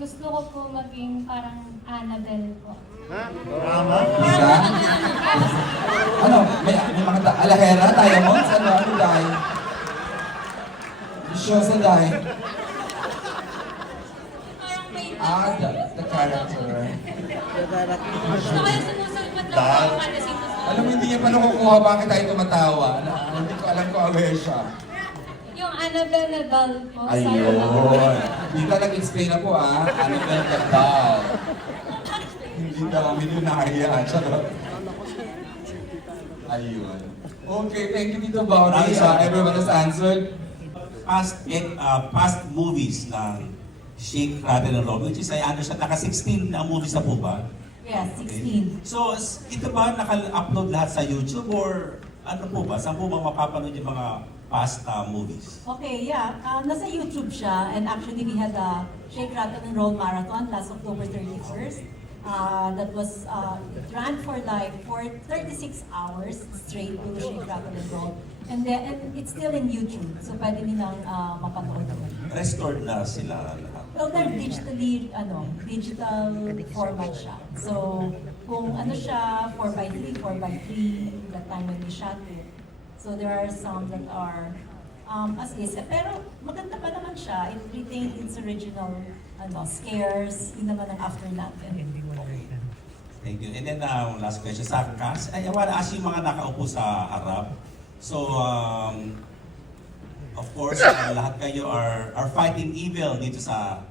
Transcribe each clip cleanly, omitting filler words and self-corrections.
Gusto ko po maging parang Annabelle po. Isa? Ano? May mga alahera, diamonds, ano dahil? Bisyosa dahil? Parang may The character. gusto ko yung sumusunod na po fantasy mo. Alam mo, hindi niya pa nakukuha bakit tayo tumatawa. Hindi ko alam kung aware siya. Yung Annabelle na doll po. Ayun. Dito nag-explain ako Annabelle the doll. Hindi namin yun nakaya. Charot. Ayun. Okay, thank you Tito Bobby. Everyone has answered. Past movies ng Shake, Rattle, and Roll, which is I understand, naka-16 na movies na po ba? Yes, 16. So, ito ba naka-upload lahat sa YouTube or ano po ba? Saan po ba mapapanood yung mga past movies? Okay, yeah. Nasa YouTube siya, and actually we had a Shake, Rattle, and Roll marathon last October 31st. That was, it ran for 36 hours straight to Shake, Rattle, and Roll. And it's still in YouTube, so pwede nilang mapanood naman. Restored na sila lahat. Well, they're digital format siya. So, kung ano siya, 4x3, 4x3, that time when we shot it. So there are some that are as is. Pero maganda pa naman siya. It retained its original scares. Yun naman ang after natin. Thank you. And then last question sa cast. I want to ask yung mga nakaupo sa harap. So, of course, lahat kayo are fighting evil dito sa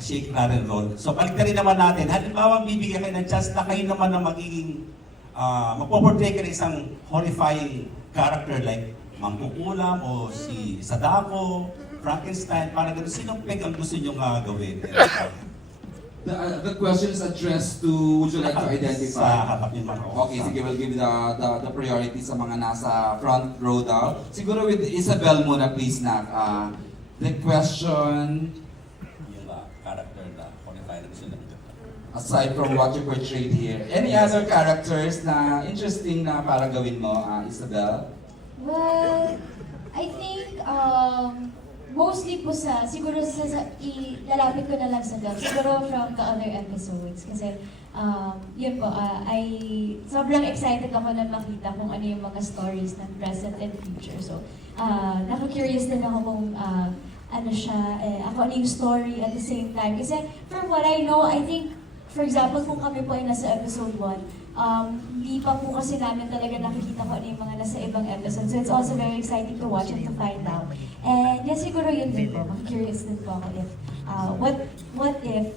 Shake, Rattle, Roll. So, baliktarin naman natin. Halimbawa, bibigyan kayo ng chance na kayo naman na magiging magpo-portray ka ng isang horrifying character like Mangkukulam o si Sadako, Frankenstein, parang gano'n. Sinong peg ang gusto nyo gawin? The question is addressed to, would you like to Sa identify? harap yung mga Okay, sige, we'll give the priority sa mga nasa front row daw. Siguro with Isabel muna, please, Nak. The question, yung character na horrifying na gusto nyo. aside from what you portrayed here, any other characters na interesting na para gawin mo, Isabel? Well, I think mostly po siguro ilalapit ko na lang sa Dub, siguro from the other episodes. Kasi yun po, sobrang excited ako na makita kung ano yung mga stories ng present and future. So, naku-curious din ako kung ano siya, ako ano yung story at the same time. Kasi from what I know, I think, for example, kung kami po ay nasa episode 1, hindi pa po kasi namin talaga nakikita ko ano yung mga nasa ibang episodes. So it's also very exciting to watch and to find out. And yes, siguro yun din po. Curious din po ako if, what if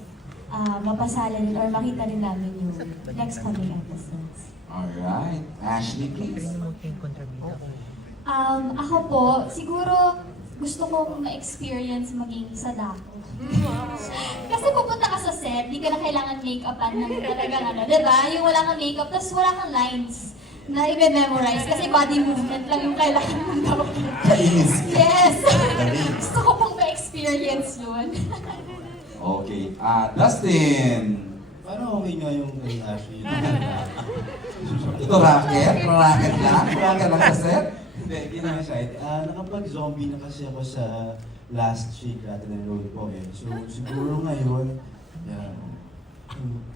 mapasalan or makita rin namin yung next coming episodes. Alright. Ashley, please. Ako po, siguro gusto kong ma-experience maging Sadako. Kasi pupunta ka sa set, di ka na kailangan make-upan ng talagang diba? Yung wala kang make-up, tapos wala kang lines na i-memorize kasi body movement lang yung kailangan mong gawin. Kainis. Yes! Gusto ko pong ma-experience yun. Okay. Dustin. Paano okay nga yung kay Ashley? Ito racket? Racket lang? Racket lang sa set? Hindi, hindi naman siya. Nakapag-zombie na kasi ako sa last Shake, Rattle, and Roll po eh. So siguro ngayon, yeah.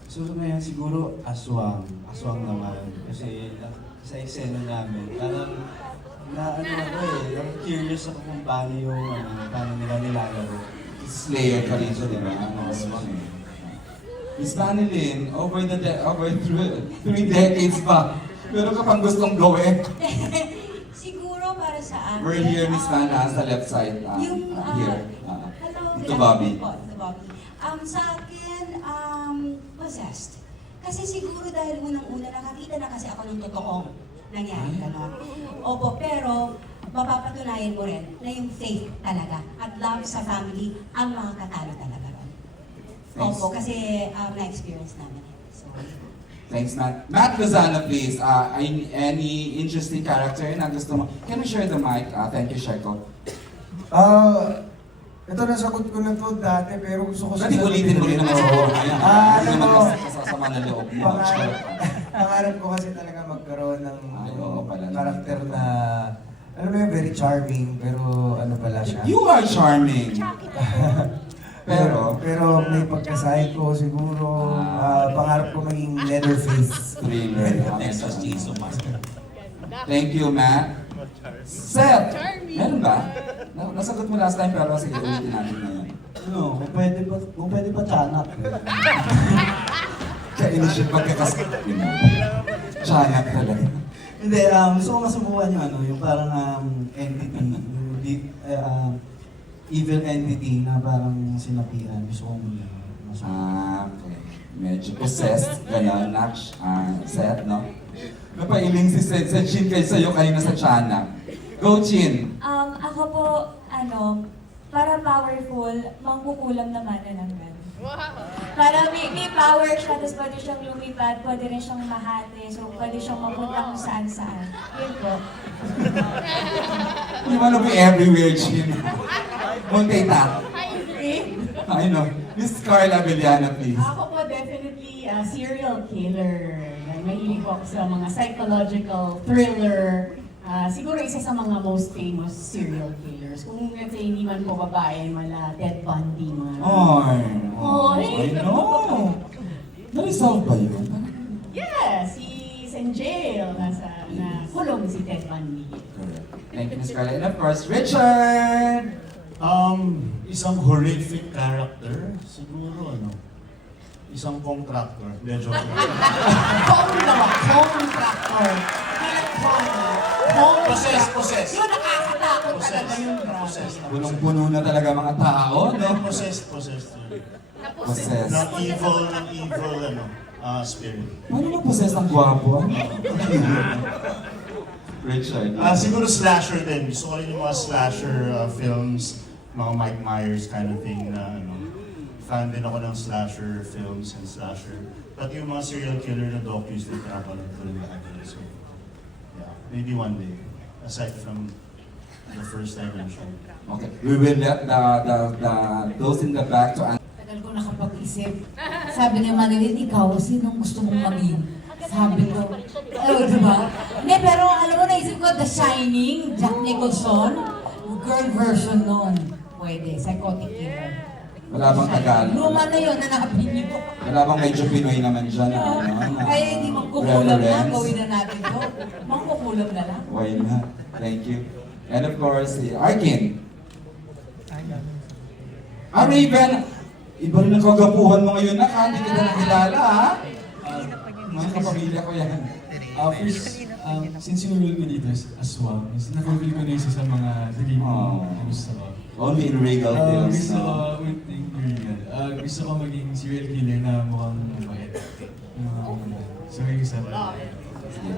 So ngayon siguro aswang. Aswang naman. Kasi sa eksena namin, parang curious ako kung paano nila nilalaro. Slayer ka rin siya, di ba? Miss Vanillin, over 3 decades pa. Pero ka pang gustong gawin. Siguro para sa akin. We're here, Miss Vanna, sa left side. Yung, Here. hello, Ito, Bobby. Ito, Bobby. Sa akin, possessed. Kasi siguro dahil unang-una, nakakita na kasi ako ng totoong nangyari talaga. Opo, pero mapapatunayan mo rin na yung faith talaga at love sa family ang makakatalo talaga ron. Thanks. Opo, kasi na-experience namin. So, Thanks, Matt. Matt Lozano, please. Any interesting character na gusto mo? Can we share the mic? Thank you, Sheko. Ito nasagot ko na to dati pero gusto ko Pwede ulitin mo rin naman sa buhay. ano Hindi naman mo? kasasama na loob mo. Pangarap ko kasi talaga magkaroon ng Ay, oo pala. karakter na alam mo yun, very charming pero ano pala siya. You are charming. Pero may pagkasahid ko siguro, pangarap ko maging Leatherface. Thriller. Texas Chainsaw Massacre. Thank you, Matt. Seth, meron ba? Nasagot mo last time pero sige, ulitin natin ngayon. Ano, kung pwede pa tiyanak. Kainis yung pagkakasagot mo. Tiyanak talaga. Hindi, gusto ko masubukan yung ano, yung parang entity, yung evil entity na parang sinapian. Gusto kong masubukan. Okay. Medyo possessed, gano'n, Seth, no? Napailing si Chin kayo sa'yo kanina sa tiyanak. Go, Chin! Ako po, para powerful, mangkukulam naman na lang ganun. Para may power siya, tapos pwede siyang lumipad, pwede rin siyang mahati, so pwede siyang mapunta kung saan-saan. Yun po. You wanna be everywhere, Chin. Multitask. I know. Miss Carla Villana, please. Ako po definitely serial killer. Mahilig po ako sa mga psychological thriller. Siguro isa sa mga most famous serial killers. Kung let's say hindi man po babae, mala Ted Bundy, mga... I know. Na-resolve ba yun? Yes, he's in jail. Na kulong si Ted Bundy. Correct. Thank you, Miss Carla. And of course, Richard! Isang horrific character, siguro isang contractor. Medyo Contractor. Possessed. Yun, nakakatakot talaga yun, grabe. Possessed. Punong-puno na talaga mga tao, no? Possessed. Possessed. Ng evil, spirit. Paano ma-possess ang gwapo? Richard. Siguro slasher din. Gusto ko rin yung mga slasher films, mga Mike Myers kind of thing na fan din ako ng slasher films and slasher. Pati yung mga serial killer na docus din pinapanood ko rin lahat. So, yeah, maybe one day. Aside from the first I mentioned. Okay, we will let those in the back to answer. Tagal ko nakapag-isip. Sabi ni Manuel, ikaw, sinong gusto mong maging? Sabi ko, diba? Hindi, pero alam mo, naisip ko, The Shining, Jack Nicholson, girl version nun. Pwede, psychotic killer. Wala bang Tagalog? Luma na yun, nanapin niyo. Wala bang medyo Pinoy naman dyan na Kaya hindi magkukulam na, reference? gawin na natin to. Magkukulam na lang. Why not? Thank you. And of course, si Arkin. Raven! Iba rin ang kagapuhan mo ngayon na, hindi kita nakilala, ha? Mga kapamilya ko yan. First, since yung role ko dito is aswang, na-fulfill ko na isa sa mga dream Oh. na gusto ko. Only in regal films, Gusto ko, no? gusto ko maging serial killer na mukhang mabait. So, yung isa. Sige.